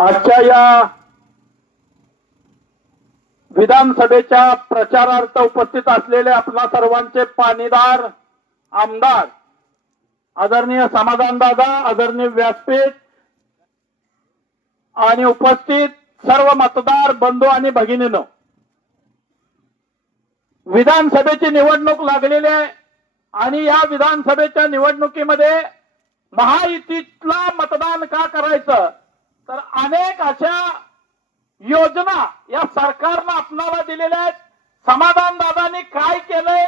आजच्या या विधानसभेच्या प्रचारार्थ उपस्थित असलेले आपला सर्वांचे पाणीदार आमदार आदरणीय समाधान दादा आदरणीय व्यासपीठ आणि उपस्थित सर्व मतदार बंधू आणि भगिनीनो विधानसभेची निवडणूक लागलेली आहे आणि या विधानसभेच्या निवडणुकीमध्ये महायुतीतला मतदान का करायचं? तर अनेक अशा योजना या सरकारनं आपणाला दिलेल्या आहेत. समाधान दादांनी काय केलंय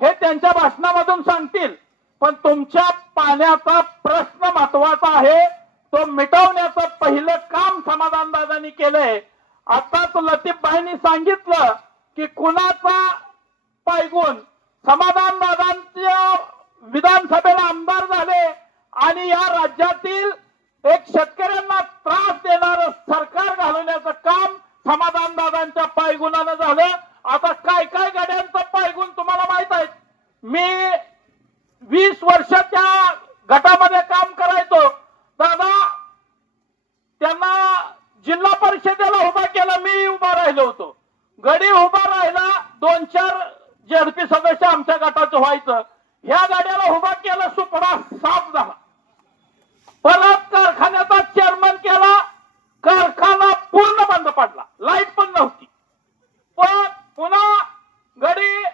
हे त्यांच्या भाषणामधून सांगतील. पण तुमच्या पाण्याचा प्रश्न महत्त्वाचा आहे. तो मिटवण्याचं पहिलं काम समाधान दादांनी केलंय. आताच लतीफबाईंनी सांगितलं की कुणाचा पायगुण समाधान दादांच्या विधानसभेला आमदार झाले आणि या राज्यातील एक शेतकऱ्यांना त्रास देणार सरकार घालवण्याचं काम समाधान दादांच्या पायगुणानं झालं. आता काय काय गाड्यांचं पायगुण तुम्हाला माहीत आहे मी वीस वर्ष त्या गटामध्ये काम करायचो. दादा त्यांना जिल्हा परिषदेला उभा केला मी उभा राहिलो होतो. गडी उभा राहिला दोन चार जेडपी सदस्य आमच्या गटाचं व्हायचं. ह्या गाड्याला उभा केला सुपडा साफ झाला परत कारखान्याचा चेअरमन केला कारखाना पूर्ण बंद पडला. लाइट पण नव्हती. पण पुन्हा गडी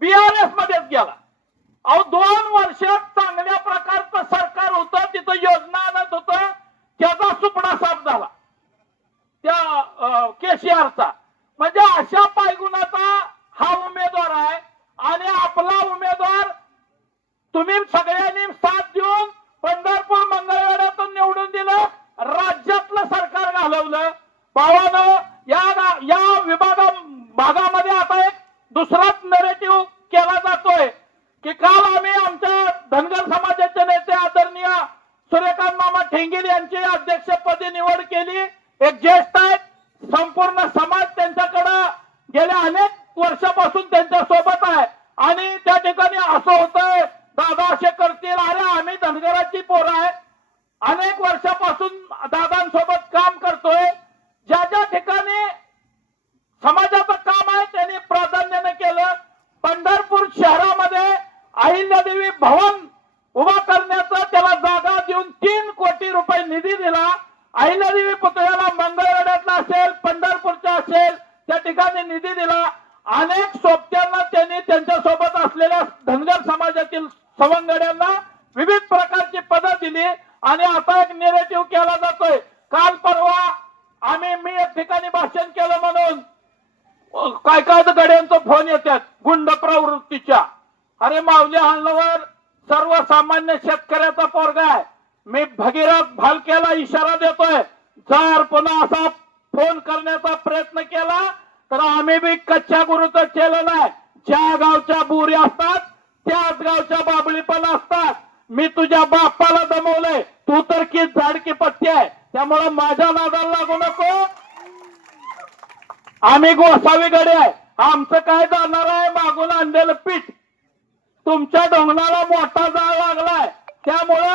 बीआरएस मध्येच गेला. अहो दोन वर्षात चांगल्या प्रकारचं सरकार होतं. तिथं योजना आणत होत. त्याचा सुपडा साफ झाला. त्या केसीआरचा म्हणजे अशा पायगुणाचा हा उमेदवार आहे. आणि आपला उमेदवार तुम्ही सगळ्यांनी साथ देऊन पंढरपूर मंगळवेढ्यातून निवडून दिलं राज्यातलं सरकार घालवलं या ना या विभागा भागामध्ये आता एक दुसराच नरेटिव्ह केला जातोय. की काल आम्ही आमच्या धनगर समाजाचे नेते आदरणीय सूर्यकांत मामा ठेंगीर यांची अध्यक्षपदी निवड केली. एक ज्येष्ठ आहेत संपूर्ण समाज त्यांच्याकडे गेल्या अनेक वर्षापासून त्यांच्यासोबत आहे. आणि त्या ठिकाणी असं होतंय दादा असे करतील अरे आम्ही धनगराची पोरं आहे. अनेक वर्षापासून दादांसोबत काम करतोय ज्या ज्या ठिकाणी समाजाचं काम आहे त्यांनी प्राधान्याने केलं पंढरपूर शहरामध्ये अहिल्यादेवी भवन उभा करण्याचा त्याला जागा देऊन तीन कोटी रुपये निधी दिला देवी पुतळ्याला मंगळवेढ्यातला असेल पंढरपूरचा असेल त्या ठिकाणी निधी दिला. अनेक सोबत्यांना त्यांनी त्यांच्यासोबत असलेल्या धनगर समाजातील सवंगड्यांना विविध प्रकारची पदं दिली आणि आता एक निरेटिव्ह केला जातोय. काल परवा आम्ही मी एक ठिकाणी भाषण केलं म्हणून. काय काय गड्यांचा फोन येतात गुंड प्रवृत्तीच्या. अरे माऊली हाणल्यावर सर्वसामान्य शेतकऱ्याचा पोरगा आहे. मी भगीरथ भालक्याला इशारा देतोय. जर पुन्हा असा फोन करण्याचा प्रयत्न केला तर आम्ही बी कच्च्या गुरुचं केलं नाही ज्या गावच्या बुरी असतात त्याच गावच्या बाबळी पण असतात. मी तुझ्या बापाला दमवलंय. तू तर की झाडकी पट्टी आहे. त्यामुळे माझ्या नादाला लागू नको. आम्ही गोसावी गडे आहे. आमचं काय जाणार आहे? मागून आणलेलं पीठ. तुमच्या डोंगराला मोठा जाळ लागलाय. त्यामुळे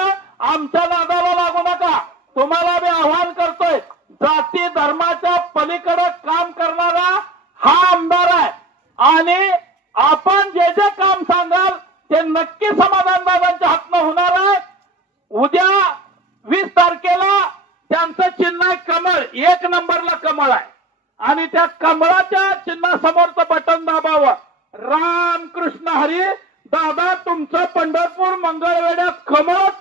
आमच्या नादाला लागू नका. तुम्हाला मी आव्हान करतोय जाती धर्माच्या पलीकडे काम करणारा हा आमदार आहे. आणि आपण जे जे काम सांगाल ते नक्की समाधान दादांच्या हातनं होणार आहे. उद्या वीस तारखेला त्यांचं चिन्ह आहे कमळ. एक नंबरला कमळ आहे. आणि त्या कमळाच्या चिन्हासमोरचं बटन दाबावं. राम कृष्ण हरी दादा तुमचं पंढरपूर मंगळवेड्यात कमळच